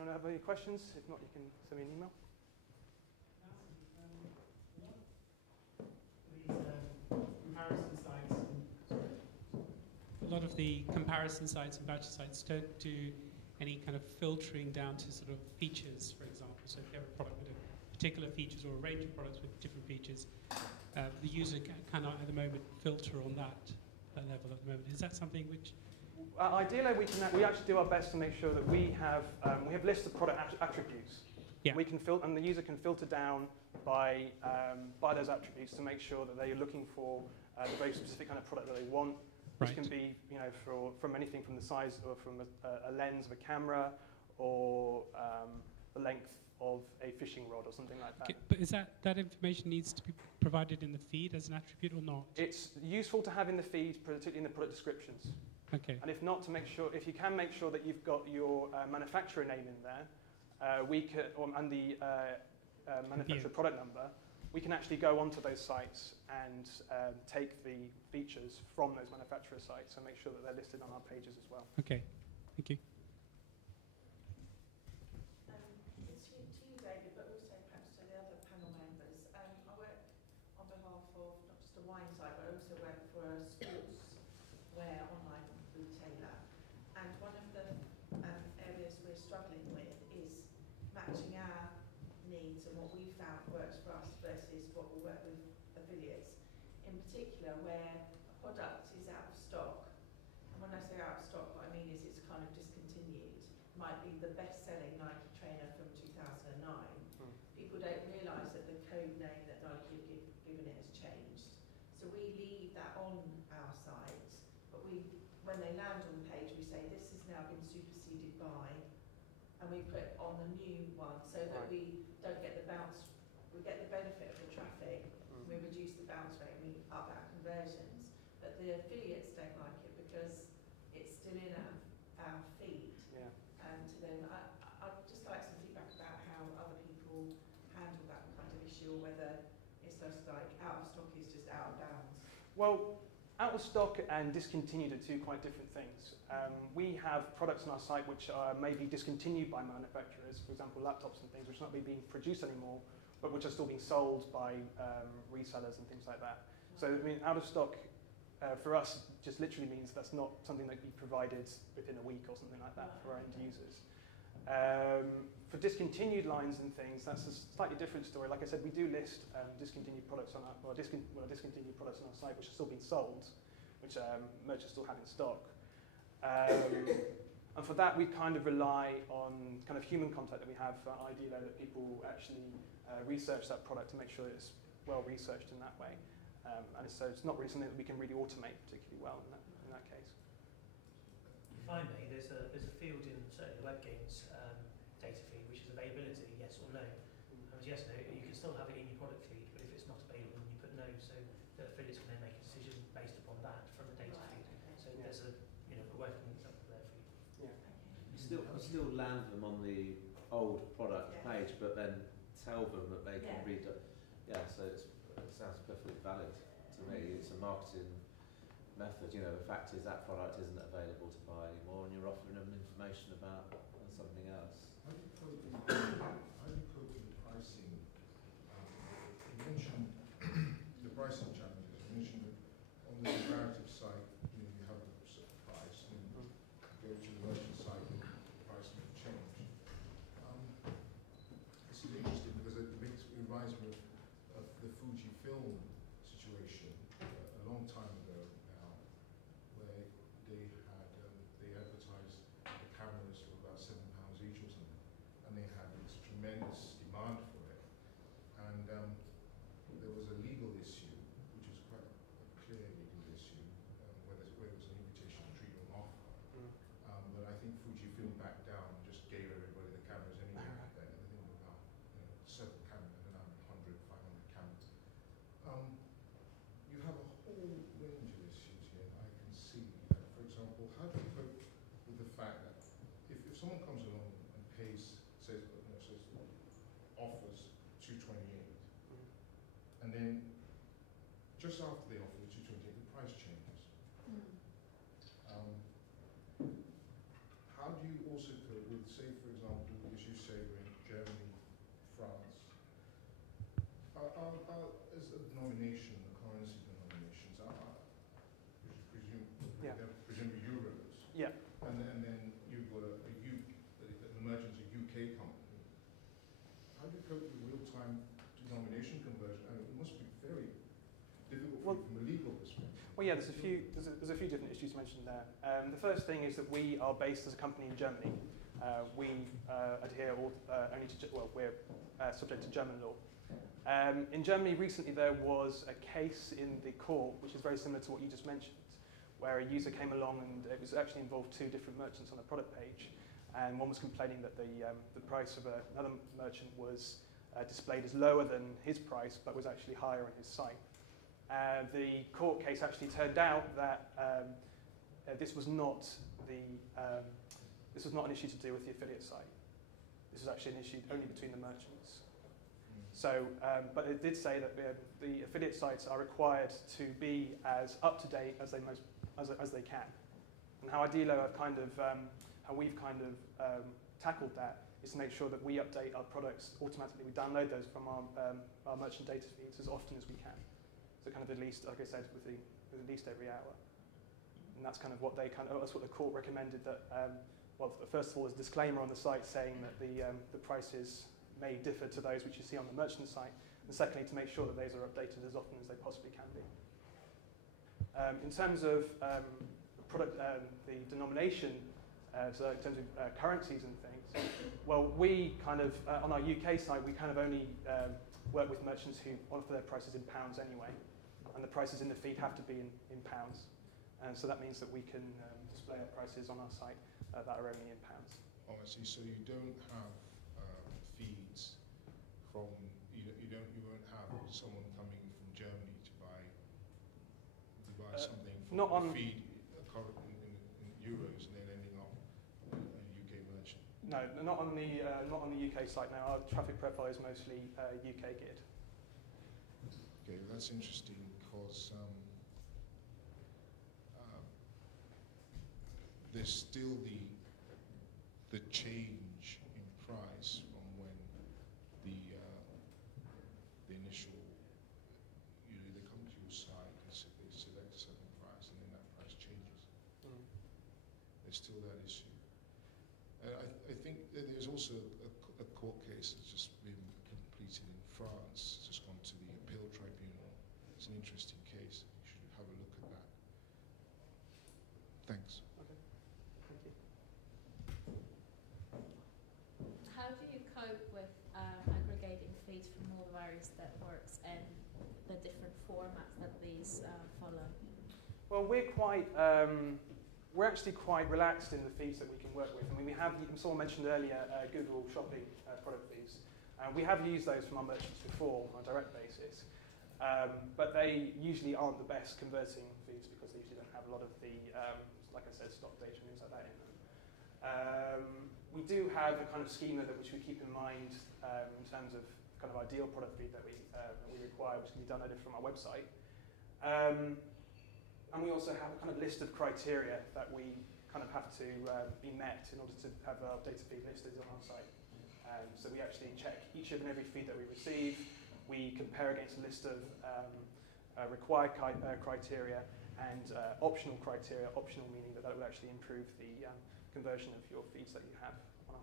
anyone have any questions? If not, you can send me an email. Comparison sites. A lot of the comparison sites and voucher sites don't do any kind of filtering down to sort of features, for example. So if you have a product with particular features or a range of products with different features, the user cannot at the moment filter on that level at the moment. Is that something which... Ideally, we actually do our best to make sure that we have lists of product attributes. Yeah. We can and the user can filter down by those attributes to make sure that they are looking for the very specific kind of product that they want, which can be, from anything from the size or from a lens of a camera or the length of a fishing rod or something like that. Okay, but is that information needs to be provided in the feed as an attribute or not? It's useful to have in the feed, particularly in the product descriptions. Okay. And if not, if you can make sure that you've got your manufacturer name in there, and the manufacturer product number, we can actually go onto those sites and take the features from those manufacturer sites and make sure that they're listed on our pages as well. Okay, thank you. It's to you, David, but also perhaps to the other panel members. I work on behalf of not just a wine site, but I also work for a sportswear online retailer. And one of the areas we're struggling with is matching our needs and what we found works for us versus what will work with affiliates. In particular, where a product is out of stock, and when I say out of stock, what I mean is it's kind of discontinued. Might be the best-selling Nike trainer from 2009. People don't realise that the code name that Nike have given it has changed. So we leave that on our site, but when they land on the page, we say this has now been superseded by, and we put on the new one so that we don't get the bounce. We get the benefit of the traffic, we reduce the bounce rate, and we up our conversions. But the affiliates don't like it because it's still in our feed. Yeah. And then I'd just like some feedback about how other people handle that kind of issue, or whether it's just like out of stock is just out of bounds. Well, out of stock and discontinued are two quite different things. We have products on our site which are maybe discontinued by manufacturers, for example laptops and things which are not being produced anymore, but which are still being sold by resellers and things like that. So I mean, out of stock for us just literally means that's not something that can be provided within a week or something like that for our end users. For discontinued lines and things, that's a slightly different story. Like I said, we do list discontinued products on our discontinued products on our site which are still being sold, which merchants still have in stock. And for that, we kind of rely on kind of human contact that we have for ideally that people actually research that product to make sure it's well researched in that way. And so it's not really something that we can really automate particularly well in that case. If I may, there's a field in certainly the Webgains data feed, which is availability, yes or no. And yes, no, you can still have it in your product feed, but if it's not available, you put no, so the affiliates can then make a decision based upon that from the data feed. So there's a working example there for you. Yeah. You still land them on the old product page, but then tell them that they can read it. Yeah, so it sounds perfectly valid to me. It's a marketing method. The fact is that product isn't available to buy anymore, and you're offering them information about something else. How do you cope with the pricing? You mentioned the pricing challenges. You mentioned that on the comparative site, you have a certain price, and you go to the merchant site, and the price may change. This is interesting because it reminds me of the Fujifilm situation a long time ago now, where they advertised the cameras for about £7 each or something, and they had this tremendous demand for it. And there was a legal issue, which was quite a clear legal issue, where it was an invitation to treat on offer. But I think Fujifilm backed down and just gave everybody the cameras anyway. I think about 7 cameras, and now 100, 500 cameras. You have a whole range of issues here. I can see, for example, how do you cope with the fact that if someone comes along and says offers 228, and then just after they offer the 228, the price changes. How do you also cope with, say, for example, the as you say, we're in Germany, France. Is the denomination, the currency denominations, Yeah. presumably euros. Yeah. And then you've got the merchant's a UK company. How do you cope with real-time denomination conversion? I mean, it must be very difficult for you from a legal perspective. Well, yeah, there's a few different issues mentioned there. The first thing is that we are based as a company in Germany. We adhere only to, we're subject to German law. In Germany recently there was a case in the court which is very similar to what you just mentioned, where a user came along and it was actually involved two different merchants on a product page, and one was complaining that the price of another merchant was displayed as lower than his price but was actually higher on his site. The court case actually turned out that this was not an issue to do with the affiliate site. This was actually an issue only between the merchants. So, but it did say that the affiliate sites are required to be as up to date as they can. And how Idealo have how we've tackled that is to make sure that we update our products automatically. We download those from our merchant data feeds as often as we can. So kind of at least, like I said, with at least every hour. And that's kind of what that's what the court recommended. That well, first of all, there's a disclaimer on the site saying that the prices may differ to those which you see on the merchant site, and secondly, to make sure that those are updated as often as they possibly can be. In terms of the denomination, so in terms of currencies and things, well, we on our UK site, we only work with merchants who offer their prices in pounds anyway, and the prices in the feed have to be in pounds, and so that means that we can display our prices on our site that are only in pounds. Oh, I see. So you don't have feeds from you won't have someone coming from Germany to buy something from not on feed in euros and then ending up a UK merchant. No, not on the UK site now. Our traffic profile is mostly UK geared. Okay, well that's interesting because there's still the change in price from when the initial, they come to your site and they select a certain price and then that price changes. There's still that issue. I think that there's also a court case that's just been completed in France. It's just gone to the appeal tribunal. It's an interesting case. You should have a look at that. Thanks. Okay. Thank you. How do you cope with aggregating feeds from all the various networks and the different formats that these follow? Well, we're actually quite relaxed in the feeds that we can work with. I mean, someone mentioned earlier Google Shopping product feeds. We have used those from our merchants before on a direct basis, but they usually aren't the best converting feeds because they usually don't have a lot of the, like I said, stock data and things like that in them. We do have a kind of schema which we keep in mind in terms of kind of ideal product feed that we require, which can be downloaded from our website. And we also have a kind of list of criteria that we kind of have to be met in order to have our data feed listed on our site. So we actually check each and every feed that we receive. We compare against a list of required criteria and optional criteria, optional meaning that will actually improve the conversion of your feeds that you have on our